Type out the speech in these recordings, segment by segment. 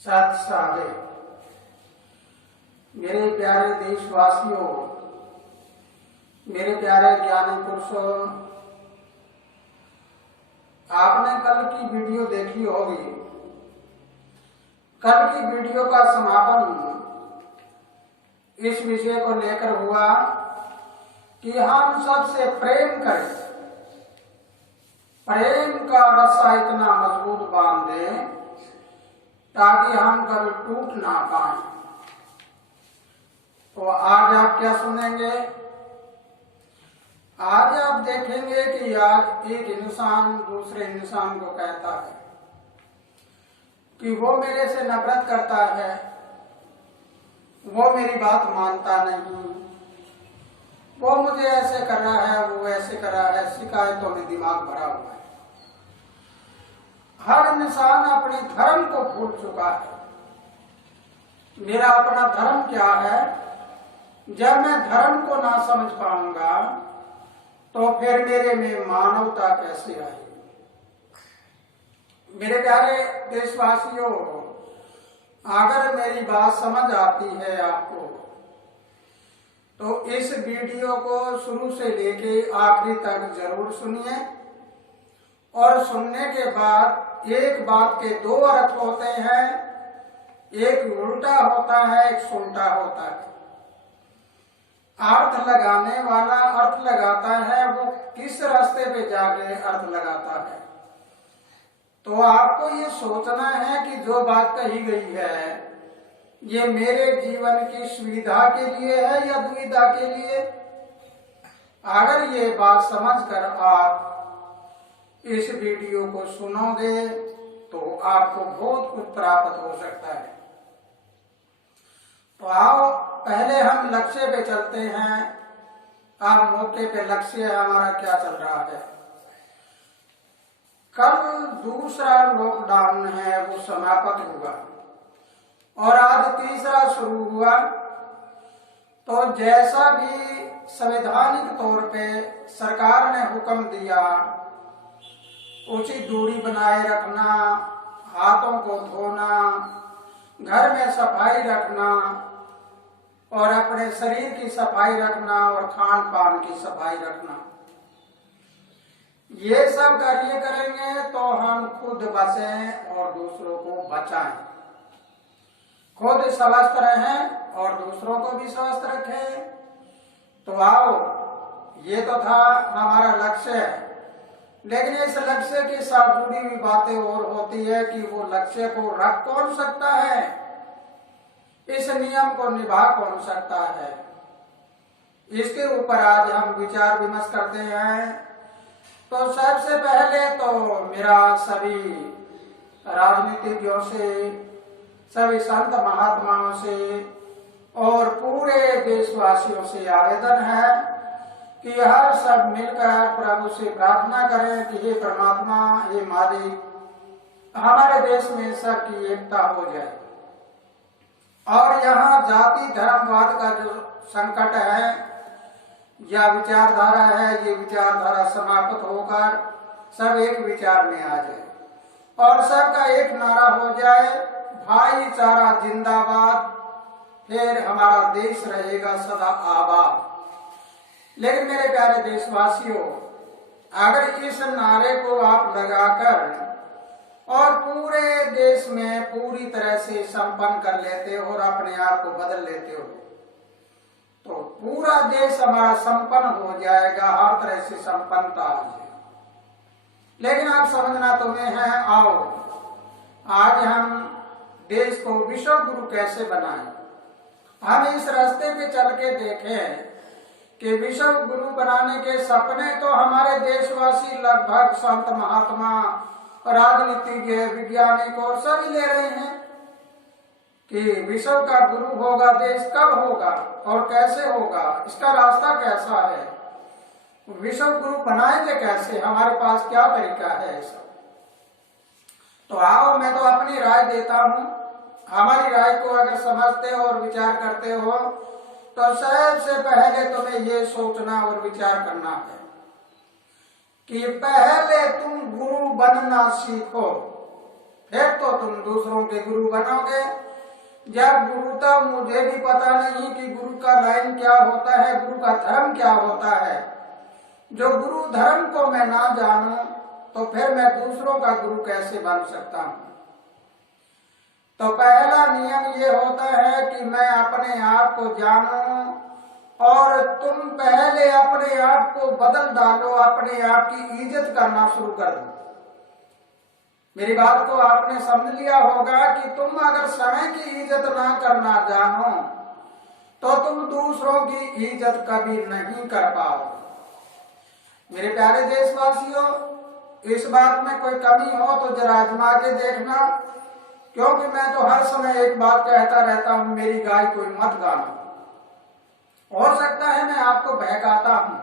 सत साधे। मेरे प्यारे देशवासियों, मेरे प्यारे ज्ञानी पुरुषों, आपने कल की वीडियो देखी होगी। कल की वीडियो का समापन इस विषय को लेकर हुआ कि हम सबसे प्रेम करें, प्रेम का रस्सा इतना मजबूत बांध दें ताकि हम कभी टूट ना पाए। तो आज आप क्या सुनेंगे? आज आप देखेंगे कि आज एक इंसान दूसरे इंसान को कहता है कि वो मेरे से नफरत करता है, वो मेरी बात मानता नहीं, वो मुझे ऐसे कर रहा है, वो ऐसे कर रहा है। शिकायतों में दिमाग भरा हुआ है। हर इंसान अपने धर्म को भूल चुका है। मेरा अपना धर्म क्या है? जब मैं धर्म को ना समझ पाऊंगा तो फिर मेरे में मानवता कैसे आएगी? मेरे प्यारे देशवासियों, अगर मेरी बात समझ आती है आपको तो इस वीडियो को शुरू से लेके आखिरी तक जरूर सुनिए। और सुनने के बाद एक बात के दो अर्थ होते हैं, एक उल्टा होता है, एक सुलटा होता है। अर्थ लगाने वाला अर्थ लगाता है, वो किस रास्ते पे जाके अर्थ लगाता है। तो आपको ये सोचना है कि जो बात कही गई है ये मेरे जीवन की सुविधा के लिए है या दुविधा के लिए। अगर ये बात समझकर आप इस वीडियो को सुनोगे तो आपको बहुत कुछ प्राप्त हो सकता है। तो आओ पहले हम लक्ष्य पे चलते हैं। अब मौके पे लक्ष्य हमारा क्या चल रहा है? कल दूसरा लॉकडाउन है वो समाप्त हुआ और आज तीसरा शुरू हुआ। तो जैसा भी संवैधानिक तौर पे सरकार ने हुक्म दिया, उचित दूरी बनाए रखना, हाथों को धोना, घर में सफाई रखना और अपने शरीर की सफाई रखना और खान पान की सफाई रखना, ये सब कार्य करेंगे तो हम खुद बचें और दूसरों को बचाएं। खुद स्वस्थ रहें और दूसरों को भी स्वस्थ रखें। तो आओ, ये तो था हमारा लक्ष्य। लेकिन इस लक्ष्य के साथ जुड़ी हुई बातें और होती है कि वो लक्ष्य को रख कौन सकता है, इस नियम को निभा कौन सकता है। इसके ऊपर आज हम विचार विमर्श करते हैं। तो सबसे पहले तो मेरा सभी राजनीतिज्ञों से, सभी संत महात्माओं से और पूरे देशवासियों से आवेदन है कि हर सब मिलकर प्रभु से प्रार्थना करें कि हे परमात्मा, हे मालिक, हमारे देश में सबकी एकता हो जाए और यहाँ जाति धर्मवाद का जो संकट है या विचारधारा है, ये विचारधारा समाप्त होकर सब एक विचार में आ जाए और सबका एक नारा हो जाए, भाईचारा जिंदाबाद, फिर हमारा देश रहेगा सदा आबाद। लेकिन मेरे प्यारे देशवासियों, अगर इस नारे को आप लगाकर और पूरे देश में पूरी तरह से संपन्न कर लेते हो और अपने आप को बदल लेते हो तो पूरा देश हमारा संपन्न हो जाएगा, हर तरह से संपन्नता आ जाएगी। लेकिन आप समझना तुम्हें है, आओ आज हम देश को विश्व गुरु कैसे बनाएं। हम इस रास्ते पे चल के देखें कि विश्व गुरु बनाने के सपने तो हमारे देशवासी लगभग संत महात्मा, राजनीतिज्ञ, वैज्ञानिक और सभी ले रहे हैं कि विश्व का गुरु होगा देश, कब होगा और कैसे होगा, इसका रास्ता कैसा है, विश्व गुरु बनाएंगे कैसे, हमारे पास क्या तरीका है ऐसा। तो आओ मैं तो अपनी राय देता हूँ। हमारी राय को अगर समझते हो और विचार करते हो तो सबसे पहले तुम्हें ये सोचना और विचार करना है कि पहले तुम गुरु बनना सीखो, फिर तो तुम दूसरों के गुरु बनोगे। जब गुरु तो मुझे भी पता नहीं कि गुरु का लाइन क्या होता है, गुरु का धर्म क्या होता है। जो गुरु धर्म को मैं ना जानूं तो फिर मैं दूसरों का गुरु कैसे बन सकता हूं। तो पहला नियम ये होता है कि मैं अपने आप को जानूं, और तुम पहले अपने आप को बदल डालो, अपने आप की इज्जत करना शुरू कर दो। मेरी बात को आपने समझ लिया होगा कि तुम अगर समय की इज्जत ना करना जानो तो तुम दूसरों की इज्जत कभी नहीं कर पाओ। मेरे प्यारे देशवासियों, इस बात में कोई कमी हो तो जरा आजमा के देखना, क्योंकि मैं तो हर समय एक बात कहता रहता हूं, मेरी गाय कोई मत गाना। हो सकता है मैं आपको बहकाता हूं,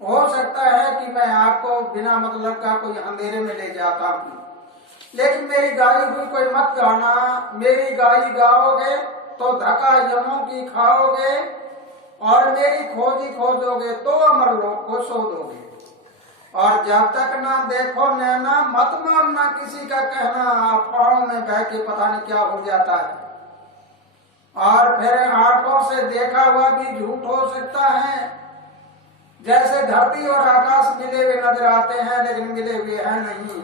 हो सकता है कि मैं आपको बिना मतलब का कोई अंधेरे में ले जाता हूं, लेकिन मेरी गाय हुई कोई मत गाना। मेरी गाय गाओगे तो धक्का यमों की खाओगे, और मेरी खोजी खोजोगे तो अमर लोग को सो दोगे। और जब तक ना देखो नैना, मत मानना किसी का कहना, अफवाहों में बह के पता नहीं क्या हो जाता है। और फिर आंखों से देखा हुआ भी झूठ हो सकता है। जैसे धरती और आकाश मिले हुए नजर आते हैं लेकिन मिले हुए हैं नहीं।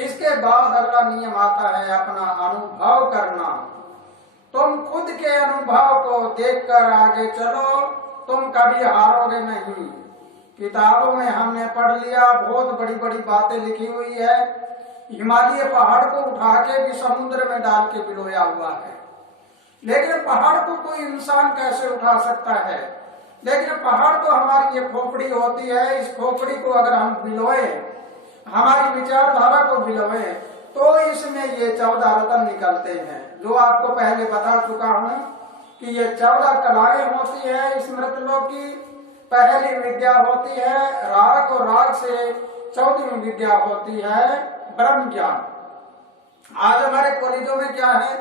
इसके बाद अगला नियम आता है अपना अनुभव करना। तुम खुद के अनुभव को देखकर आगे चलो, तुम कभी हारोगे नहीं। किताबों में हमने पढ़ लिया, बहुत बड़ी बड़ी बातें लिखी हुई है। हिमालय पहाड़ को उठा के भी समुद्र में डाल के बिलोया हुआ है, लेकिन पहाड़ को कोई इंसान कैसे उठा सकता है। लेकिन पहाड़ तो हमारी ये खोपड़ी होती है, इस खोपड़ी को अगर हम बिलोए, हमारी विचारधारा को बिलोए, तो इसमें ये 14 रत्न निकलते हैं, जो आपको पहले बता चुका हूं कि ये 14 कलाएं होती है स्मृतिलोक की। पहली विद्या होती है राग, और राग से 14वीं विद्या होती है ब्रह्म ज्ञान। आज हमारे कॉलेजों में क्या है,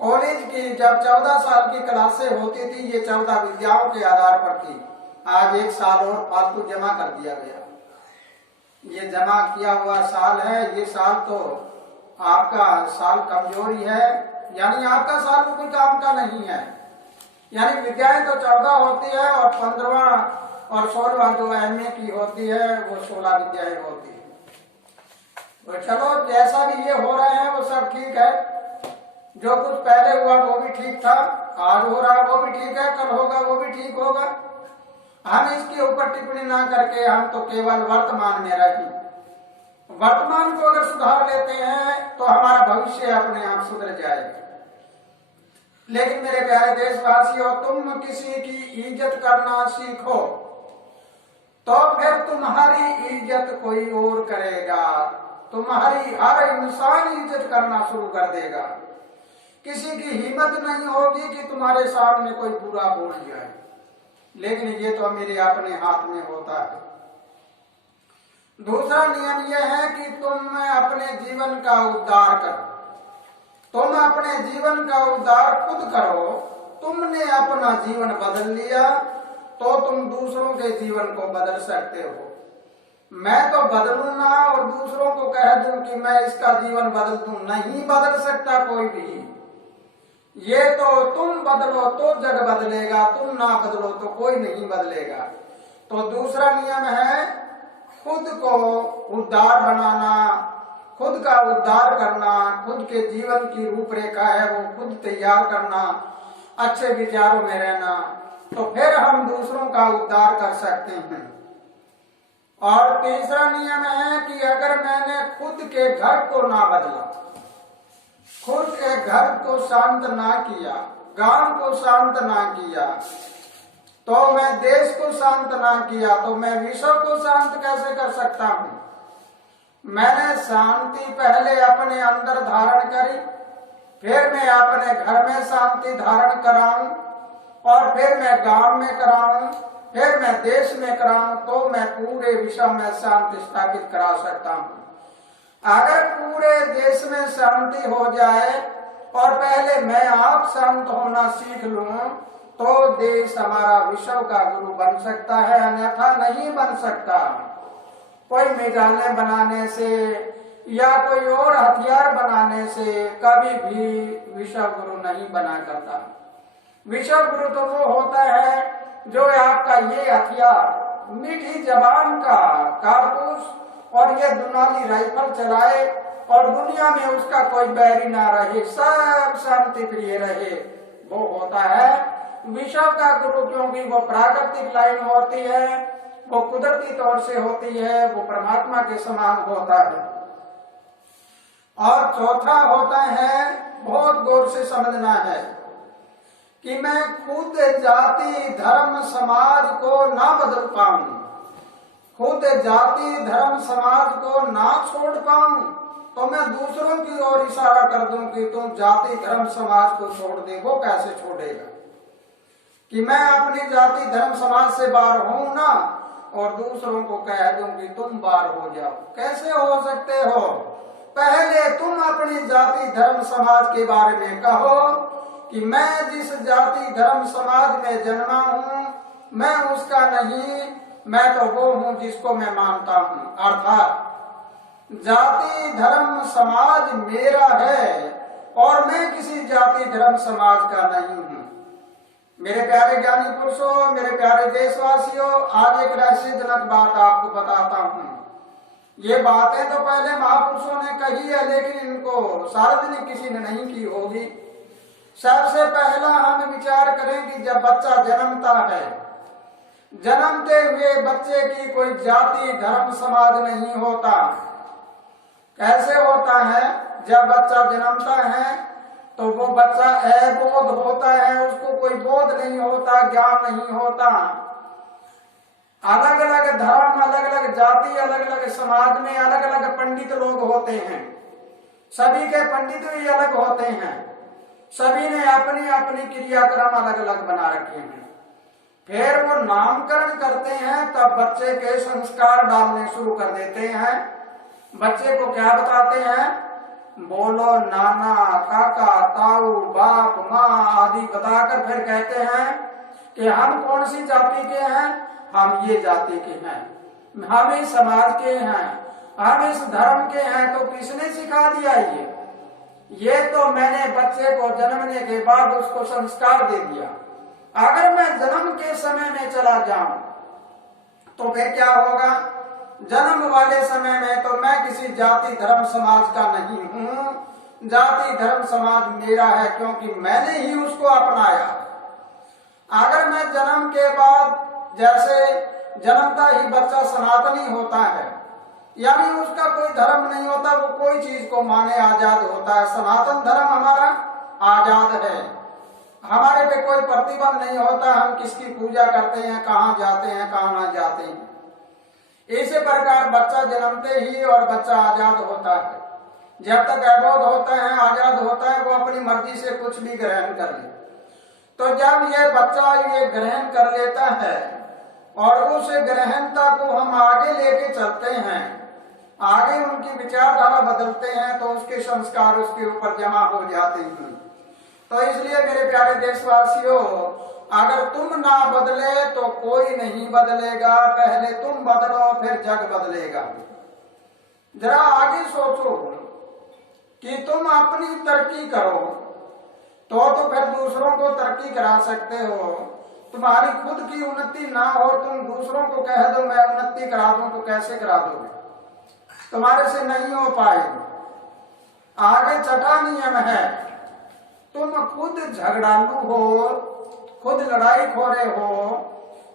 कॉलेज की जब 14 साल की क्लासें होती थी, ये 14 विद्याओं के आधार पर थी। आज 1 साल और फालतू जमा कर दिया गया। ये जमा किया हुआ साल है, ये साल तो आपका साल कमजोरी है, यानी आपका साल कोई काम का नहीं है। यानी विद्याएं तो 14 होती है, और 15वां और 16वां जो MA की होती है वो 16 विद्याएं होती है। तो चलो, जैसा भी ये हो रहे हैं वो सब ठीक है। जो कुछ पहले हुआ वो भी ठीक था, आज हो रहा वो भी ठीक है, कल होगा वो भी ठीक होगा। हम इसके ऊपर टिप्पणी ना करके हम तो केवल वर्तमान में रहें। वर्तमान को अगर सुधार लेते हैं तो हमारा भविष्य अपने आप सुधर जाएगा। लेकिन मेरे प्यारे देशवासियों, तुम किसी की इज्जत करना सीखो तो फिर तुम्हारी इज्जत कोई और करेगा। तुम्हारी हर इंसान इज्जत करना शुरू कर देगा। किसी की हिम्मत नहीं होगी कि तुम्हारे सामने कोई बुरा बोल जाए, लेकिन ये तो मेरे अपने हाथ में होता है। दूसरा नियम यह है कि तुम अपने जीवन का उद्धार करो। तुम अपने जीवन का उद्धार खुद करो। तुमने अपना जीवन बदल लिया तो तुम दूसरों के जीवन को बदल सकते हो। मैं तो बदलूं ना और दूसरों को कह दूं कि मैं इसका जीवन बदल दूं, नहीं बदल सकता कोई भी। ये तो तुम बदलो तो जग बदलेगा, तुम ना बदलो तो कोई नहीं बदलेगा। तो दूसरा नियम है खुद को उद्धार बनाना, खुद का उद्धार करना, खुद के जीवन की रूपरेखा है वो खुद तैयार करना, अच्छे विचारों में रहना, तो फिर हम दूसरों का उद्धार कर सकते हैं। और तीसरा नियम है कि अगर मैंने खुद के घर को ना बदला, खुद के घर को शांत ना किया, गांव को शांत ना किया, तो मैं देश को शांत ना किया, तो मैं विश्व को शांत कैसे कर सकता हूं। मैंने शांति पहले अपने अंदर धारण करी, फिर मैं अपने घर में शांति धारण कराऊं, और फिर मैं गांव में कराऊं, फिर मैं देश में कराऊं, तो मैं पूरे विश्व में शांति स्थापित करा सकता हूं। अगर पूरे देश में शांति हो जाए और पहले मैं आप शांत होना सीख लूं, तो देश हमारा विश्व का गुरु बन सकता है, अन्यथा नहीं बन सकता। कोई मेघालय बनाने से या कोई और हथियार बनाने से कभी भी विश्व गुरु नहीं बना करता। विश्व गुरु तो वो होता है जो आपका ये हथियार मीठी जबान का कारतूस और ये दुनाली राइफल चलाए और दुनिया में उसका कोई बैरी ना रहे, सब शांति प्रिय रहे, वो होता है विश्व का गुरु। क्योंकि वो प्राकृतिक लाइन होती है, वो कुदरती तौर से होती है, वो परमात्मा के समान होता है। और चौथा होता है, बहुत गौर से समझना है कि मैं खुद जाति धर्म समाज को ना बदल पाऊं, खुद जाति धर्म समाज को ना छोड़ पाऊं, तो मैं दूसरों की ओर इशारा कर दूं कि तुम जाति धर्म समाज को छोड़ दे। वो कैसे छोड़ेगा? कि मैं अपनी जाति धर्म समाज से बाहर हूं ना और दूसरों को कह दूं कि तुम बाहर हो जाओ। कैसे हो सकते हो? पहले तुम अपनी जाति धर्म समाज के बारे में कहो कि मैं जिस जाति धर्म समाज में जन्मा हूं मैं उसका नहीं, मैं तो वो हूं जिसको मैं मानता हूं। अर्थात जाति धर्म समाज मेरा है और मैं किसी जाति धर्म समाज का नहीं हूं। मेरे प्यारे ज्ञानी पुरुषों, मेरे प्यारे देशवासियों, आज एक रहस्यजनक बात आपको बताता हूं। ये बातें तो पहले महापुरुषों ने कही है, लेकिन इनको सार्वजनिक किसी ने नहीं की होगी। सबसे पहला हम विचार करें कि जब बच्चा जन्मता है, जन्मते हुए बच्चे की कोई जाति धर्म समाज नहीं होता। कैसे होता है? जब बच्चा जन्मता है तो वो बच्चा अबोध होता है, उसको कोई बोध नहीं होता, ज्ञान नहीं होता। अलग अलग धर्म, अलग अलग जाति, अलग अलग समाज में अलग अलग पंडित लोग होते हैं। सभी के पंडित भी अलग होते हैं, सभी ने अपनी अपनी क्रियाक्रम अलग अलग बना रखे हैं। फिर वो नामकरण करते हैं, तब बच्चे के संस्कार डालने शुरू कर देते हैं। बच्चे को क्या बताते हैं? बोलो नाना, काका, ताऊ, बाप, माँ आदि बताकर फिर कहते हैं कि हम कौन सी जाति के हैं? हम ये जाति के हैं, हम इस समाज के हैं, हम इस धर्म के हैं। तो किसने सिखा दिया ये तो मैंने बच्चे को जन्मने के बाद उसको संस्कार दे दिया। अगर मैं जन्म के समय में चला जाऊं तो फिर क्या होगा? जन्म वाले समय में तो मैं किसी जाति धर्म समाज का नहीं हूं, जाति धर्म समाज मेरा है क्योंकि मैंने ही उसको अपनाया। अगर मैं जन्म के बाद, जैसे जन्मता ही बच्चा सनातनी होता है, यानी उसका कोई धर्म नहीं होता, वो कोई चीज को माने आजाद होता है। सनातन धर्म हमारा आजाद है, हमारे पे कोई प्रतिबंध नहीं होता, हम किसकी पूजा करते हैं, कहाँ जाते हैं, कहाँ ना जाते हैं। इसी प्रकार बच्चा जन्मते ही और बच्चा आजाद होता है। जब तक अबोध होता है, आजाद होता है, वो अपनी मर्जी से कुछ भी ग्रहण कर ले। तो जब ये बच्चा ये ग्रहण कर लेता है और उस ग्रहणता को हम आगे लेके चलते हैं, आगे उनकी विचारधारा बदलते हैं, तो उसके संस्कार उसके ऊपर जमा हो जाते हैं। तो इसलिए मेरे प्यारे देशवासियों, अगर तुम ना बदले तो कोई नहीं बदलेगा। पहले तुम बदलो, फिर जग बदलेगा। जरा आगे सोचो कि तुम अपनी तरक्की करो तो फिर दूसरों को तरक्की करा सकते हो। तुम्हारी खुद की उन्नति ना हो, तुम दूसरों को कह दो मैं उन्नति करा दूं, तो कैसे करा दोगे? तुम्हारे से नहीं हो पाएगी। आगे छठा नियम है, तुम खुद झगड़ालू हो, खुद लड़ाई खोरे हो,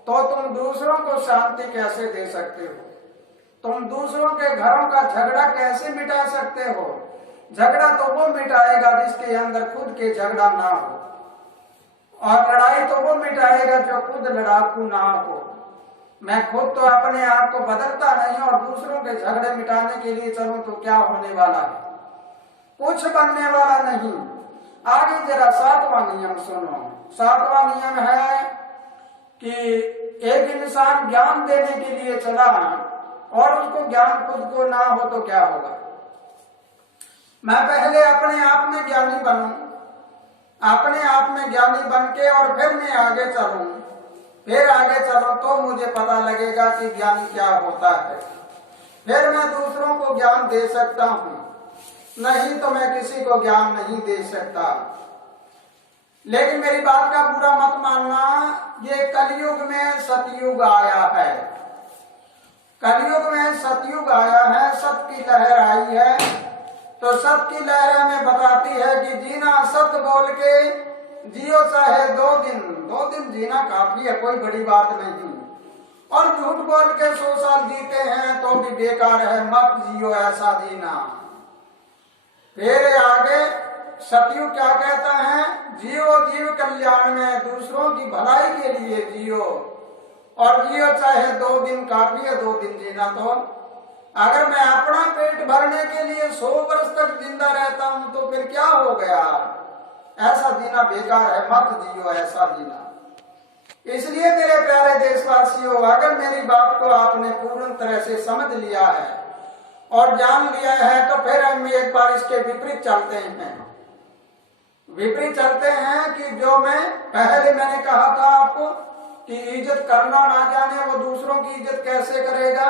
तो तुम दूसरों को शांति कैसे दे सकते हो? तुम दूसरों के घरों का झगड़ा कैसे मिटा सकते हो? झगड़ा तो वो मिटाएगा जिसके अंदर खुद के झगड़ा ना हो, और लड़ाई तो वो मिटाएगा जो खुद लड़ाकू ना हो। मैं खुद तो अपने आप को बदलता नहीं और दूसरों के झगड़े मिटाने के लिए चलूं तो क्या होने वाला है? कुछ बनने वाला नहीं। आगे जरा सातवां नियम सुनो। सातवां नियम है कि एक इंसान ज्ञान देने के लिए चला और उसको ज्ञान खुद को ना हो तो क्या होगा? मैं पहले अपने आप में ज्ञानी बनूं, अपने आप में ज्ञानी बन के और फिर मैं आगे चलूं, फिर आगे चलूं तो मुझे पता लगेगा कि ज्ञानी क्या होता है। फिर मैं दूसरों को ज्ञान दे सकता हूँ, नहीं तो मैं किसी को ज्ञान नहीं दे सकता। लेकिन मेरी बात का बुरा मत मानना, ये कलयुग में सतयुग आया है। कलयुग में सतयुग आया है, सत की लहर आई है। तो सत की लहर में बताती है कि जीना सत बोल के जियो चाहे 2 दिन जीना काफी है, कोई बड़ी बात नहीं। और झूठ बोल के 100 साल जीते हैं तो भी बेकार है, मत जियो ऐसा जीना। फिर आगे सतयुग क्या कहता है, जियो जीव कल्याण में, दूसरों की भलाई के लिए जियो, और जियो चाहे 2 दिन काफी है, 2 दिन जीना। तो अगर मैं अपना पेट भरने के लिए 100 वर्ष तक जिंदा रहता हूं तो फिर क्या हो गया, ऐसा जीना बेकार है, मत जियो ऐसा जीना। इसलिए मेरे प्यारे देशवासियों, अगर मेरी बात को आपने पूर्ण तरह से समझ लिया है और जान लिया है तो फिर हम एक बार इसके विपरीत चलते हैं। विपरीत चलते हैं कि जो मैंने कहा था आपको कि इज्जत करना ना जाने वो दूसरों की इज्जत कैसे करेगा।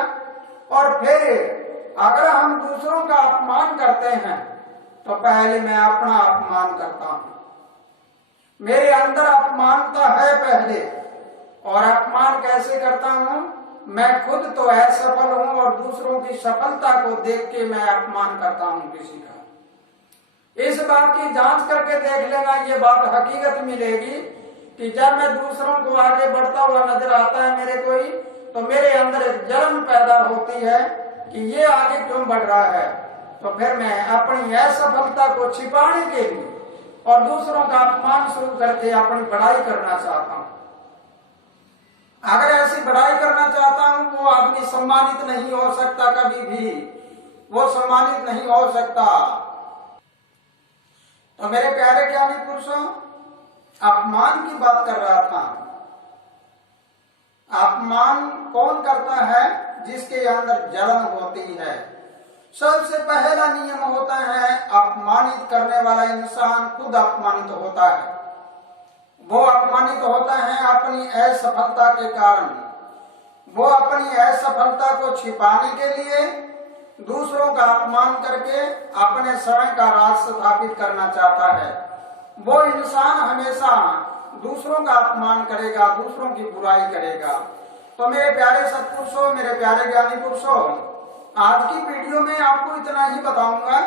और फिर अगर हम दूसरों का अपमान करते हैं तो पहले मैं अपना अपमान करता हूं। मेरे अंदर अपमानता है पहले, और अपमान कैसे करता हूं, मैं खुद तो असफल हूं और दूसरों की सफलता को देख के मैं अपमान करता हूं किसी का। इस बात की जांच करके देख लेना, ये बात हकीकत मिलेगी कि जब मैं दूसरों को आगे बढ़ता हुआ नजर आता है मेरे कोई, तो मेरे अंदर एक जलन पैदा होती है कि ये आगे क्यों बढ़ रहा है। तो फिर मैं अपनी असफलता को छिपाने के लिए और दूसरों का अपमान शुरू करके अपनी बढ़ाई करना चाहता हूं। अगर ऐसी बढ़ाई करना चाहता हूं, वो आदमी सम्मानित नहीं हो सकता, कभी भी वो सम्मानित नहीं हो सकता। तो मेरे प्यारे ज्ञानी पुरुषों, अपमान की बात कर रहा था। अपमान कौन करता है, जिसके अंदर जलन होती है। सबसे पहला नियम होता है, अपमानित करने वाला इंसान खुद अपमानित होता है। वो अपमानित होता है अपनी असफलता के कारण। वो अपनी असफलता को छिपाने के लिए दूसरों का अपमान करके अपने समय का राज स्थापित करना चाहता है। वो इंसान हमेशा दूसरों का अपमान करेगा, दूसरों की बुराई करेगा। तो मेरे प्यारे सत्पुरुषों, मेरे प्यारे ज्ञानी पुरुषों, आज की वीडियो में आपको इतना ही बताऊंगा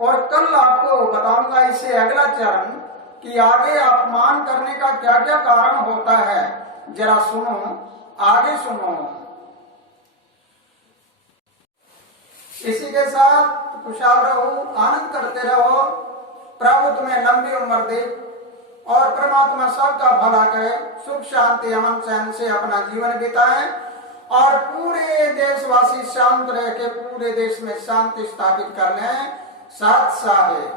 और कल आपको बताऊंगा इससे अगला चरण कि आगे अपमान करने का क्या क्या कारण होता है। जरा सुनो, आगे सुनो। इसी के साथ खुशहाल रहो, आनंद करते रहो। प्रभु तुम्हें लंबी उम्र दे और परमात्मा सबका भला करे, सुख शांति अमन चैन से अपना जीवन बिताएं और पूरे देशवासी शांत रह के पूरे देश में शांति स्थापित कर लें। साथ साहे।